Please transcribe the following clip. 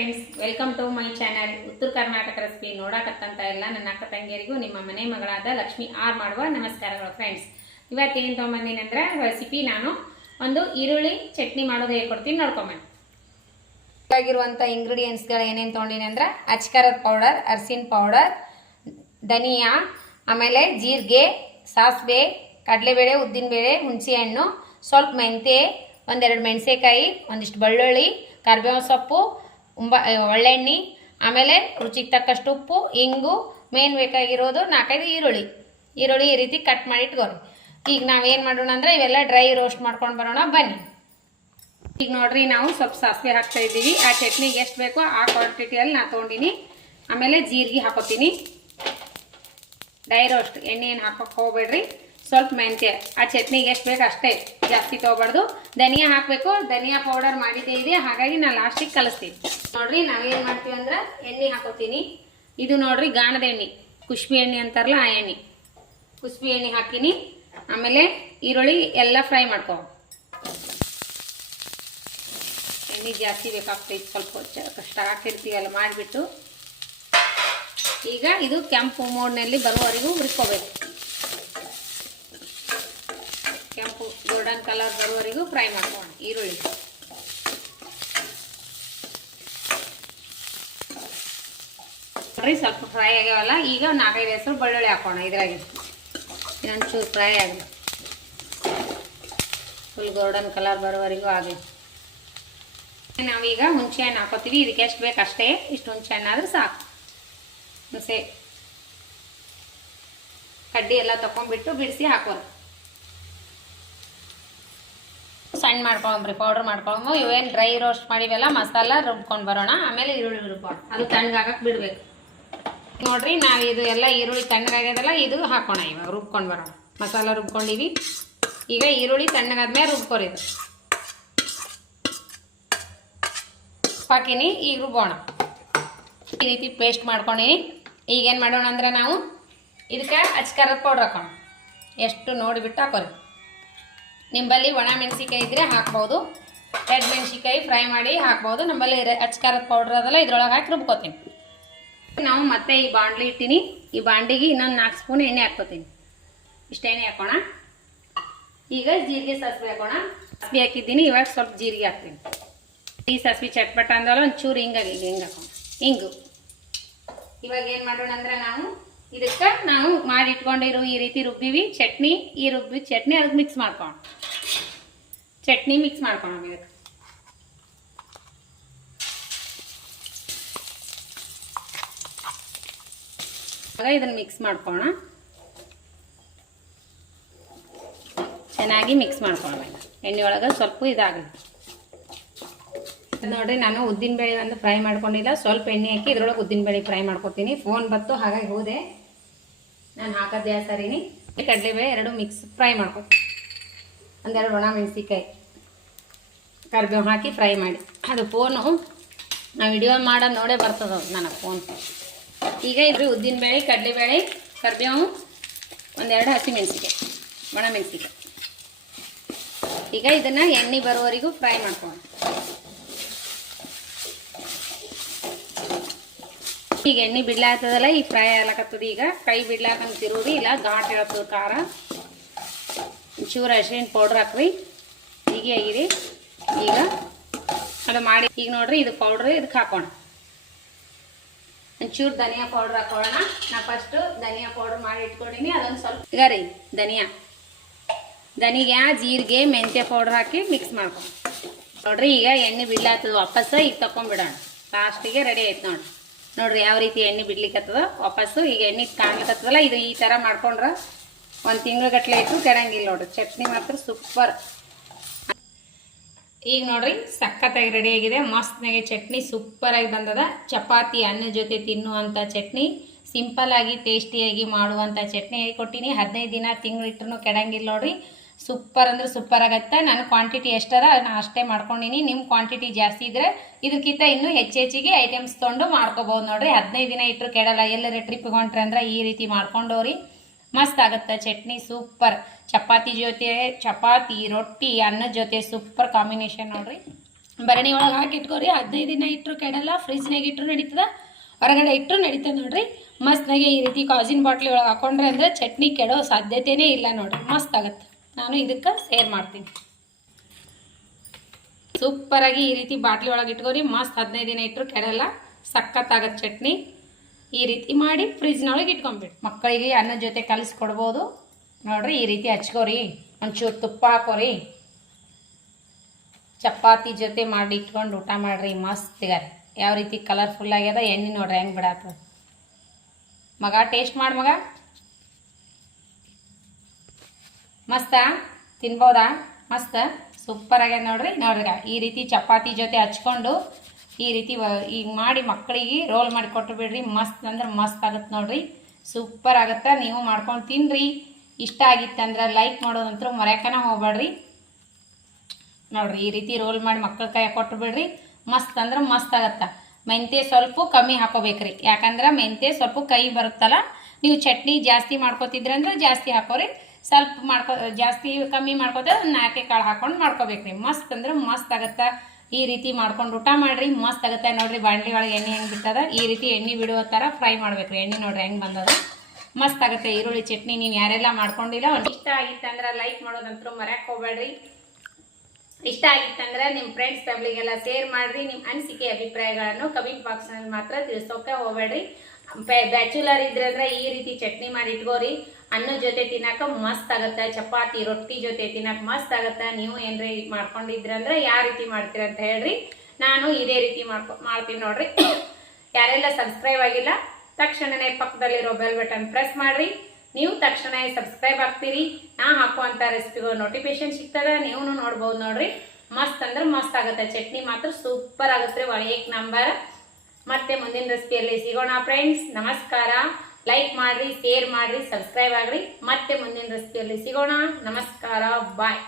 Friends, welcome to my channel. ಉತ್ತರ Karnataka recipe ನೋಡಕತ್ತಂತ ಎಲ್ಲ ನನ್ನ ಅಕ್ಕ ತಂಗಿಯರಿಗೂ ನಿಮ್ಮ ಮನೆ ಮಗಳಾದ ಲಕ್ಷ್ಮಿ ಆರ್ ಮಾಡುವ ನಮಸ್ಕಾರಗಳು. ಫ್ರೆಂಡ್ಸ್, ಇವತ್ತೇನು ತೊಗೊಂಬಂದಿನಂದ್ರೆ ರೆಸಿಪಿ ನಾನು ಒಂದು ಈರುಳ್ಳಿ ಚಟ್ನಿ ಮಾಡೋದು ಹೇಳ್ಕೊಡ್ತೀನಿ, ನೋಡ್ಕೊಂಬಂದು. ಆಗಿರುವಂಥ ಇಂಗ್ರೀಡಿಯೆಂಟ್ಸ್ಗಳು ಏನೇನು ತೊಗೊಂಡಿನಿ ಅಂದ್ರೆ ಅಚ್ಕಾರದ ಪೌಡರ್, ಅರಿಶಿನ ಪೌಡರ್, ಧನಿಯಾ, ಆಮೇಲೆ ಜೀರಿಗೆ, ಸಾಸಿವೆ, ಕಡಲೆಬೇಳೆ, ಉದ್ದಿನಬೇಳೆ, ಹುಣಸೆಹಣ್ಣು, ಸ್ವಲ್ಪ ಮೆಂತ್ಯ, ಒಂದೆರಡು ಮೆಣಸೆಕಾಯಿ, ಒಂದಿಷ್ಟು ಬೆಳ್ಳುಳ್ಳಿ, ಕರಿಬೇವು ಸೊಪ್ಪು, ಒಳ್ಳೆಣ್ಣೆ, ಆಮೇಲೆ ರುಚಿಗೆ ತಕ್ಕಷ್ಟು ಉಪ್ಪು, ಇಂಗು, ಮೇನ್ ಬೇಕಾಗಿರೋದು 4-5 ಈರುಳ್ಳಿ ಈ ರೀತಿ ಕಟ್ ಮಾಡಿ ಇಟ್ಕೋರಿ. ಈಗ ನಾವೇನು ಮಾಡೋಣ ಅಂದ್ರೆ ಇವೆಲ್ಲ ಡ್ರೈ ರೋಸ್ಟ್ ಮಾಡ್ಕೊಂಡು ಬರೋಣ, ಬನ್ನಿ. ಈಗ ನೋಡ್ರಿ, ನಾವು ಸ್ವಲ್ಪ ಸಾಸಿವೆ ಹಾಕ್ತಾ ಇದ್ದೀವಿ. ಆ ಚಟ್ನಿಗೆ ಎಷ್ಟು ಬೇಕೋ ಆ ಕ್ವಾಂಟಿಟಿಯಲ್ಲಿ ನಾನು ತೊಗೊಂಡಿನಿ. ಆಮೇಲೆ ಜೀರಿಗೆ ಹಾಕೋತೀನಿ. ಡ್ರೈ ರೋಸ್ಟ್ ಎಣ್ಣೆ ಏನು ಹಾಕೋಕೆ ಹೋಗ್ಬೇಡ್ರಿ. ಸ್ವಲ್ಪ ಮೆಂತ್ಯ, ಆ ಚಟ್ನಿಗೆ ಎಷ್ಟು ಬೇಕು ಅಷ್ಟೇ, ಜಾಸ್ತಿ ತೊಗೊಬಾರ್ದು. ಧನಿಯಾ ಹಾಕಬೇಕು. ಧನಿಯಾ ಪೌಡರ್ ಮಾಡಿದ್ದೇ ಇದೆ, ಹಾಗಾಗಿ ನಾನು ಲಾಸ್ಟಿಗೆ ಕಲಿಸ್ತೀನಿ. ನೋಡ್ರಿ, ನಾವೇನು ಮಾಡ್ತೀವಿ ಅಂದ್ರೆ ಎಣ್ಣೆ ಹಾಕೋತೀನಿ. ಇದು ನೋಡ್ರಿ ಗಾಣದ ಎಣ್ಣೆ, ಕುಷ್ಬಿ ಎಣ್ಣೆ ಅಂತಾರಲ್ಲ ಆ ಎಣ್ಣೆ. ಕುಷ್ಬಿ ಎಣ್ಣೆ ಹಾಕಿನಿ. ಆಮೇಲೆ ಈರುಳ್ಳಿ ಎಲ್ಲ ಫ್ರೈ ಮಾಡ್ಕೊ. ಎಣ್ಣೆ ಜಾಸ್ತಿ ಬೇಕಾಗ್ತೈತಿ, ಸ್ವಲ್ಪ ಕಷ್ಟ ಹಾಕಿರ್ತೀವಲ್ಲ ಮಾಡಿಬಿಟ್ಟು. ಈಗ ಇದು ಕೆಂಪು ಮೋಡ್ನಲ್ಲಿ ಬರುವವರೆಗೂ ಹುರ್ಕೋಬೇಕು. ಕೆಂಪು ಗೋಲ್ಡನ್ ಕಲರ್ ಬರುವವರೆಗೂ ಫ್ರೈ ಮಾಡ್ಕೋಣ ಈರುಳ್ಳಿ. ನೋಡ್ರಿ, ಸ್ವಲ್ಪ ಫ್ರೈ ಆಗ್ಯಾವಲ್ಲ. ಈಗ 4-5 ಹೆಸರು ಬೆಳ್ಳುಳ್ಳಿ ಹಾಕೋಣ ಇದ್ರಾಗೆ. ಇನ್ನೊಂಚೂರು ಫ್ರೈ ಆಗಲಿ, ಫುಲ್ ಗೋಲ್ಡನ್ ಕಲರ್ ಬರೋವರೆಗೂ ಆಗಲಿ. ನಾವೀಗ ಹುಣಸೆ ಹಣ್ಣು ಹಾಕೋತೀವಿ. ಇದಕ್ಕೆ ಎಷ್ಟು ಬೇಕು ಅಷ್ಟೇ, ಇಷ್ಟು ಹುಣಸೆ ಹಣ್ಣು ಆದ್ರೆ ಸಾಕು. ಹುಣಸೆ ಕಡ್ಡಿ ಎಲ್ಲ ತಕೊಂಡ್ಬಿಟ್ಟು ಬಿಡಿಸಿ ಹಾಕೋರು. ಸಣ್ಣ ಮಾಡ್ಕೊಂಬ್ರಿ, ಪೌಡ್ರ್ ಮಾಡ್ಕೊಂಬ. ಇವೇನು ಡ್ರೈ ರೋಸ್ಟ್ ಮಾಡಿವೆಲ್ಲ ಮಸಾಲ ರುಬ್ಕೊಂಡು ಬರೋಣ. ಆಮೇಲೆ ಈರುಳ್ಳಿ ರುಬ್ಬೋಣ, ಅದು ತಣ್ಣಗಾಗಕ್ಕೆ ಬಿಡ್ಬೇಕು. ನೋಡ್ರಿ, ನಾವು ಇದು ಎಲ್ಲ ಈರುಳ್ಳಿ ತಣ್ಣಗಾಗ್ಯದಲ್ಲ, ಇದು ಹಾಕೋಣ. ಇವಾಗ ರುಬ್ಕೊಂಡು ಬರೋಣ. ಮಸಾಲ ರುಬ್ಕೊಂಡಿವಿ. ಈಗ ಈರುಳ್ಳಿ ತಣ್ಣಗಾದ್ಮೇಲೆ ರುಬ್ಕೋರಿ. ಇದು ಹಾಕಿನಿ, ಈಗ ರುಬ್ಬೋಣ. ಈ ರೀತಿ ಪೇಸ್ಟ್ ಮಾಡ್ಕೊಂಡಿನಿ. ಈಗೇನು ಮಾಡೋಣ ಅಂದ್ರೆ ನಾವು ಇದಕ್ಕೆ ಅಚ್ಕಾರದ ಪೌಡ್ರ್ ಹಾಕೋಣ. ಎಷ್ಟು ನೋಡಿಬಿಟ್ಟು ಹಾಕೋರಿ. ನಿಂಬಲ್ಲಿ ಒಣ ಮೆಣಸಿಕಾಯಿ ಇದ್ರೆ ಹಾಕ್ಬೋದು, ರೆಡ್ ಮೆಣಸಿಕಾಯಿ ಫ್ರೈ ಮಾಡಿ ಹಾಕ್ಬೋದು. ನಮ್ಮಲ್ಲಿ ಅಚ್ಕಾರದ ಪೌಡ್ರ್ ಅದಲ್ಲ, ಇದ್ರೊಳಗೆ ಹಾಕಿ ರುಬ್ಕೋತೀನಿ. ನಾವು ಮತ್ತೆ ಈ ಬಾಂಡ್ಲಿ ಇಟ್ಟಿನಿ. ಈ ಬಾಂಡಿಗೆ ಇನ್ನೊಂದು 4 ಸ್ಪೂನ್ ಎಣ್ಣೆ ಹಾಕ್ಕೋತೀನಿ. ಇಷ್ಟು ಎಣ್ಣೆ ಹಾಕೋಣ. ಈಗ ಜೀರಿಗೆ ಸಾಸಿವೆ ಹಾಕೋಣ. ಸಾಸಿವೆ ಹಾಕಿದ್ದೀನಿ, ಇವಾಗ ಸ್ವಲ್ಪ ಜೀರಿಗೆ ಹಾಕ್ತೀನಿ. ಈ ಸಾಸಿವೆ ಚಟ್ಪಟ ಅಂದವಲ್ಲ, ಒಂಚೂರು ಹಿಂಗಾಗಿ ಹಿಂಗೆ ಹಾಕೋಣ. ಹಿಂಗು. ಇವಾಗ ಏನು ಮಾಡೋಣ ಅಂದ್ರೆ ನಾವು ಇದಕ್ಕೆ ನಾವು ಮಾಡಿ ಇಟ್ಕೊಂಡಿರೋ ಈ ರೀತಿ ರುಬ್ಬಿವಿ ಚಟ್ನಿ. ಈ ರುಬ್ಬಿ ಚಟ್ನಿ ಅದಕ್ಕೆ ಮಿಕ್ಸ್ ಮಾಡ್ಕೋಣ. ಚಟ್ನಿ ಮಿಕ್ಸ್ ಮಾಡ್ಕೋಣ ಇದಕ್ಕೆ. ಇದನ್ನು ಮಿಕ್ಸ್ ಮಾಡ್ಕೋಣ. ಚೆನ್ನಾಗಿ ಮಿಕ್ಸ್ ಮಾಡ್ಕೋಣ. ಎಣ್ಣೆ ಒಳಗೆ ಸ್ವಲ್ಪ ಇದಾಗಲಿ. ನೋಡ್ರಿ, ನಾನು ಉದ್ದಿನಬೇಳೆ ಒಂದು ಫ್ರೈ ಮಾಡ್ಕೊಂಡಿಲ್ಲ. ಸ್ವಲ್ಪ ಎಣ್ಣೆ ಹಾಕಿ ಇದ್ರೊಳಗೆ ಉದ್ದಿನಬೇಳೆ ಫ್ರೈ ಮಾಡ್ಕೊತೀನಿ. ಫೋನ್ ಬತ್ತು, ಹಾಗಾಗಿ ಹೋದೆ. ನಾನು ಹಾಕೋದೇ ಸರಿನಿ. ಕಡಲೆಬೇಳೆ 2 ಮಿಕ್ಸ್ ಫ್ರೈ ಮಾಡ್ಕೊತೀನಿ. ಒಂದೆರಡು ಒಣ ಮೆಣಸಿಕಾಯಿ, ಕರಿಬೇವು ಹಾಕಿ ಫ್ರೈ ಮಾಡಿ. ಅದು ಫೋನು ನಾವು ವಿಡಿಯೋ ಮಾಡೋದು ನೋಡೇ ಬರ್ತದೆ ನನಗೆ ಫೋನ್. ಈಗ ಇದ್ರಿ ಉದ್ದಿನಬೇಳೆ, ಕಡಲೆಬೇಳೆ, ಕರಿಬೇವು, ಒಂದೆರಡು ಹಸಿಮೆಣಸಿಕಾಯಿ, ಒಣ ಮೆಣಸಿಕಾಯಿ. ಈಗ ಇದನ್ನು ಎಣ್ಣೆ ಬರೋವರೆಗೂ ಫ್ರೈ ಮಾಡ್ಕೊಂಡು. ಈಗ ಎಣ್ಣೆ ಬಿಡ್ಲಾಗ್ತದಲ್ಲ, ಈಗ ಫ್ರೈ ಆಗ್ಲಕತ್ತದ. ಈಗ ಕೈ ಬಿಡ್ಲಾಕಂಗೆ ತಿರುಗಿ, ಇಲ್ಲ ಘಾಟ್ ಇರತ್ತದ ಖಾರ. ಒಂಚೂರು ಅರಿಶಿನ ಪೌಡ್ರ್ ಹಾಕ್ರಿ. ಹೀಗೆ ಆಗಿದೆ. ಈಗ ಅದು ಮಾಡಿ. ಈಗ ನೋಡ್ರಿ, ಇದು ಪೌಡ್ರ್ ಇದಕ್ಕೆ ಹಾಕೋಣ. ಒಂಚೂರು ಧನಿಯಾ ಪೌಡ್ರ್ ಹಾಕೊಳ್ಳೋಣ. ನಾ ಫಸ್ಟು ಧನಿಯಾ ಪೌಡ್ರ್ ಮಾಡಿ ಇಟ್ಕೊಂಡಿನಿ. ಅದೊಂದು ಸ್ವಲ್ಪ ಈಗ ರೀ ಧನಿಗೆ ಜೀರಿಗೆ ಮೆಂತ್ಯ ಪೌಡ್ರ್ ಹಾಕಿ ಮಿಕ್ಸ್ ಮಾಡ್ಕೊಂಡು. ನೋಡ್ರಿ, ಈಗ ಎಣ್ಣೆ ಬಿಡ್ಲಾಗ್ತದ ವಾಪಸ್ಸು. ಈಗ ತಕೊಂಡ್ಬಿಡೋಣ. ಲಾಸ್ಟಿಗೆ ರೆಡಿ ಆಯ್ತು ನೋಡ್ರಿ ಯಾವ ರೀತಿ ಎಣ್ಣೆ ಬಿಡ್ಲಿಕ್ಕತ್ತದ ವಾಪಸ್ಸು. ಈಗ ಎಣ್ಣೆ ಕಾಣ್ಲಿಕ್ಕತ್ತದಲ್ಲ, ಇದು ಈ ಥರ ಮಾಡ್ಕೊಂಡ್ರೆ 1 ತಿಂಗಳ ಇಟ್ಟು ಕೆಡಂಗಿಲ್ಲ. ನೋಡ್ರಿ, ಚಟ್ನಿ ಮಾತ್ರ ಸೂಪರ್. ಈಗ ನೋಡ್ರಿ, ಸಖತ್ತಾಗಿ ರೆಡಿ ಆಗಿದೆ. ಮಸ್ತ್ನಾಗೆ ಚಟ್ನಿ ಸೂಪರಾಗಿ ಬಂದದ. ಚಪಾತಿ ಅನ್ನ ಜೊತೆ ತಿನ್ನುವಂಥ ಚಟ್ನಿ, ಸಿಂಪಲ್ಲಾಗಿ ಟೇಸ್ಟಿಯಾಗಿ ಮಾಡುವಂಥ ಚಟ್ನಿ ಕೊಟ್ಟಿನಿ. 15 ದಿನ ತಿಂಗಳಿಟ್ರೂ ಕೆಡಂಗಿಲ್ಲ. ನೋಡ್ರಿ, ಸೂಪರ್ ಅಂದ್ರೆ ಸೂಪರ್ ಆಗತ್ತೆ. ನಾನು ಕ್ವಾಂಟಿಟಿ ಎಷ್ಟರ ನಾನು ಅಷ್ಟೇ ಮಾಡ್ಕೊಂಡಿನಿ. ನಿಮ್ಮ ಕ್ವಾಂಟಿಟಿ ಜಾಸ್ತಿ ಇದ್ರೆ ಇದಕ್ಕಿಂತ ಇನ್ನೂ ಹೆಚ್ಚಿಗೆ ಐಟಮ್ಸ್ ತೊಗೊಂಡು ಮಾಡ್ಕೋಬೋದು. ನೋಡ್ರಿ, 15 ದಿನ ಇಟ್ಟರು ಕೆಡಲ್ಲ. ಎಲ್ಲರ ಟ್ರಿಪ್ಗೆ ಹೊಂಟ್ರೆ ಅಂದ್ರೆ ಈ ರೀತಿ ಮಾಡ್ಕೊಂಡವ್ರಿ. ಮಸ್ತ್ ಆಗುತ್ತೆ ಚಟ್ನಿ, ಸೂಪರ್. ಚಪಾತಿ ಜೊತೆ, ಚಪಾತಿ ರೊಟ್ಟಿ ಅನ್ನದ ಜೊತೆ ಸೂಪರ್ ಕಾಂಬಿನೇಷನ್ ನೋಡ್ರಿ. ಭರಣಿ ಒಳಗೆ ಹಾಕಿ ಇಟ್ಕೋರಿ. 15 ದಿನ ಇಟ್ಟರು ಕೆಡಲ್ಲ, ಫ್ರಿಜ್ನಾಗ ಇಟ್ಟರು ನಡೀತದ, ಹೊರಗಡೆ ಇಟ್ಟರು ನಡೀತದೆ ನೋಡ್ರಿ. ಮಸ್ತ್ನಾಗೆ ಈ ರೀತಿ ಕಾಜಿನ ಬಾಟ್ಲಿ ಒಳಗೆ ಹಾಕೊಂಡ್ರೆ ಅಂದರೆ ಚಟ್ನಿ ಕೆಡೋ ಸಾಧ್ಯತೆಯೇ ಇಲ್ಲ ನೋಡ್ರಿ, ಮಸ್ತ್ ಆಗುತ್ತೆ. ನಾನು ಇದಕ್ಕೆ ಸೇರ್ ಮಾಡ್ತೀನಿ. ಸೂಪರಾಗಿ ಈ ರೀತಿ ಬಾಟ್ಲಿ ಒಳಗೆ ಇಟ್ಕೋರಿ, ಮಸ್ತ್ 15 ದಿನ ಇಟ್ಟರು ಕೆಡಲ್ಲ, ಸಖತ್ತಾಗತ್ತೆ ಚಟ್ನಿ. ಈ ರೀತಿ ಮಾಡಿ ಫ್ರಿಜ್ನೊಳಗೆ ಇಟ್ಕೊಂಬಿಡಿ. ಮಕ್ಕಳಿಗೆ ಅನ್ನದ ಜೊತೆ ಕಲಿಸ್ಕೊಡ್ಬೋದು ನೋಡ್ರಿ. ಈ ರೀತಿ ಹಚ್ಕೋರಿ, ಒಂಚೂರು ತುಪ್ಪ ಹಾಕೋರಿ, ಚಪಾತಿ ಜೊತೆ ಮಾಡಿ ಇಟ್ಕೊಂಡು ಊಟ ಮಾಡಿರಿ, ಮಸ್ತ್ ಇದಾರೆ. ಯಾವ ರೀತಿ ಕಲರ್ಫುಲ್ ಆಗ್ಯದ, ಎಣ್ಣೆ ನೋಡ್ರಿ ಹೆಂಗೆ ಬಿಡಾತ. ಮಗ ಟೇಸ್ಟ್ ಮಾಡಿ ಮಗ, ಮಸ್ತ ತಿನ್ಬೋದಾ? ಮಸ್ತ್ ಸೂಪರ್ ಆಗ್ಯದ ನೋಡ್ರಿ. ನೋಡ್ರಿ ಈ ರೀತಿ ಚಪಾತಿ ಜೊತೆ ಹಚ್ಕೊಂಡು ಈ ರೀತಿ ಈಗ ಮಾಡಿ ಮಕ್ಕಳಿಗೆ ರೋಲ್ ಮಾಡಿ ಕೊಟ್ಟು ಬಿಡ್ರಿ, ಮಸ್ತ್ ಅಂದ್ರೆ ಮಸ್ತ್ ಆಗುತ್ತೆ ನೋಡ್ರಿ, ಸೂಪರ್ ಆಗುತ್ತೆ. ನೀವು ಮಾಡ್ಕೊಂಡು ತಿನ್ನಿರಿ. ಇಷ್ಟ ಆಗಿತ್ತಂದ್ರೆ ಲೈಕ್ ಮಾಡೋದಂತೂ ಮರ್ಯಾಕನ ಹೋಗ್ಬೇಡ್ರಿ. ನೋಡ್ರಿ ಈ ರೀತಿ ರೋಲ್ ಮಾಡಿ ಮಕ್ಕಳ ಕೈ ಕೊಟ್ಟು ಬಿಡ್ರಿ, ಮಸ್ತ್ ಅಂದ್ರೆ ಮಸ್ತ್ ಆಗತ್ತೆ. ಮೆಂತ್ಯ ಸ್ವಲ್ಪ ಕಮ್ಮಿ ಹಾಕೋಬೇಕ್ರಿ, ಯಾಕಂದ್ರೆ ಮೆಂತ್ಯ ಸ್ವಲ್ಪ ಕೈ ಬರುತ್ತಲ್ಲ. ನೀವು ಚಟ್ನಿ ಜಾಸ್ತಿ ಮಾಡ್ಕೋತಿದ್ರಂದ್ರೆ ಜಾಸ್ತಿ ಹಾಕೋರಿ, ಸ್ವಲ್ಪ ಜಾಸ್ತಿ ಕಮ್ಮಿ ಮಾಡ್ಕೋದ್ರೆ 4 ಕಾಳು ಹಾಕೊಂಡು ಮಾಡ್ಕೋಬೇಕ್ರಿ. ಮಸ್ತ್ ಅಂದ್ರೆ ಮಸ್ತ್ ಆಗುತ್ತೆ. ಈ ರೀತಿ ಮಾಡ್ಕೊಂಡು ಊಟ ಮಾಡಿರಿ, ಮಸ್ತ್ ಆಗುತ್ತೆ ನೋಡ್ರಿ. ಬಾಣಲಿ ಒಳಗೆ ಎಣ್ಣೆ ಹೆಂಗೆ ಬಿಟ್ಟದ, ಈ ರೀತಿ ಎಣ್ಣೆ ಬಿಡುವ ಥರ ಫ್ರೈ ಮಾಡ್ಬೇಕ್ರಿ. ಎಣ್ಣೆ ನೋಡ್ರಿ ಹೆಂಗೆ ಬಂದದ, ಮಸ್ತ್ ಆಗುತ್ತೆ. ಈರುಳ್ಳಿ ಚಟ್ನಿ ನೀವು ಯಾರೆಲ್ಲ ಮಾಡ್ಕೊಂಡಿಲ್ಲ, ಇಷ್ಟ ಆಗಿತ್ತಂದ್ರೆ ಲೈಕ್ ಮಾಡೋದಂತೂ ಮರ್ಯಾಕೆ ಹೋಗ್ಬೇಡ್ರಿ. ಇಷ್ಟ ಆಗಿತ್ತಂದ್ರೆ ನಿಮ್ಮ ಫ್ರೆಂಡ್ಸ್ ಫ್ಯಾಮಿಲಿಗೆಲ್ಲ ಶೇರ್ ಮಾಡಿರಿ. ನಿಮ್ಮ ಅನಿಸಿಕೆ ಅಭಿಪ್ರಾಯಗಳನ್ನು ಕಮೆಂಟ್ ಬಾಕ್ಸ್ನಲ್ಲಿ ಮಾತ್ರ ತಿಳಿಸೋಕೆ ಹೋಗ್ಬೇಡ್ರಿ. ಬ್ಯಾಚುಲರ್ ಇದ್ರಂದ್ರೆ ಈ ರೀತಿ ಚಟ್ನಿ ಮಾಡಿ ಇಟ್ಕೋರಿ, ಅನ್ನದ ಜೊತೆ ತಿನ್ನಕ ಮಸ್ತ್ ಆಗುತ್ತೆ, ಚಪಾತಿ ರೊಟ್ಟಿ ಜೊತೆ ತಿನ್ನಕ್ಕೆ ಮಸ್ತ್ ಆಗುತ್ತೆ. ನೀವು ಏನ್ರಿ ಮಾಡ್ಕೊಂಡಿದ್ರಂದ್ರೆ ಯಾವ ರೀತಿ ಮಾಡ್ತೀರ ಅಂತ ಹೇಳ್ರಿ. ನಾನು ಇದೇ ರೀತಿ ಮಾಡ್ತೀನಿ ನೋಡ್ರಿ. ಯಾರೆಲ್ಲ ಸಬ್ಸ್ಕ್ರೈಬ್ ಆಗಿಲ್ಲ ತಕ್ಷಣನೇ ಪಕ್ಕದಲ್ಲಿರೋ ಬೆಲ್ ಬಟನ್ ಪ್ರೆಸ್ ಮಾಡ್ರಿ. ನೀವು ತಕ್ಷಣ ಸಬ್ಸ್ಕ್ರೈಬ್ ಆಗ್ತೀರಿ, ನಾ ಹಾಕುವಂಥ ರೆಸಿಪಿಗಳು ನೋಟಿಫಿಕೇಶನ್ ಸಿಗ್ತದೆ, ನೀವು ನೋಡ್ಬೋದು ನೋಡ್ರಿ. ಮಸ್ತ್ ಅಂದ್ರೆ ಮಸ್ತ್ ಆಗುತ್ತೆ. ಚಟ್ನಿ ಮಾತ್ರ ಸೂಪರ್ ಆಗುತ್ತೆ, 1 ನಂಬರ್. ಮತ್ತೆ ಮುಂದಿನ ರೆಸಿಪಿಯಲ್ಲಿ ಸಿಗೋಣ ಫ್ರೆಂಡ್ಸ್. ನಮಸ್ಕಾರ. ಲೈಕ್ ಮಾಡ್ರಿ, ಶೇರ್ ಮಾಡ್ರಿ, ಸಬ್ಸ್ಕ್ರೈಬ್ ಆಗ್ರಿ. ಮತ್ತೆ ಮುಂದಿನ ರೆಸಿಪಿಯಲ್ಲಿ ಸಿಗೋಣ. ನಮಸ್ಕಾರ, ಬಾಯ್.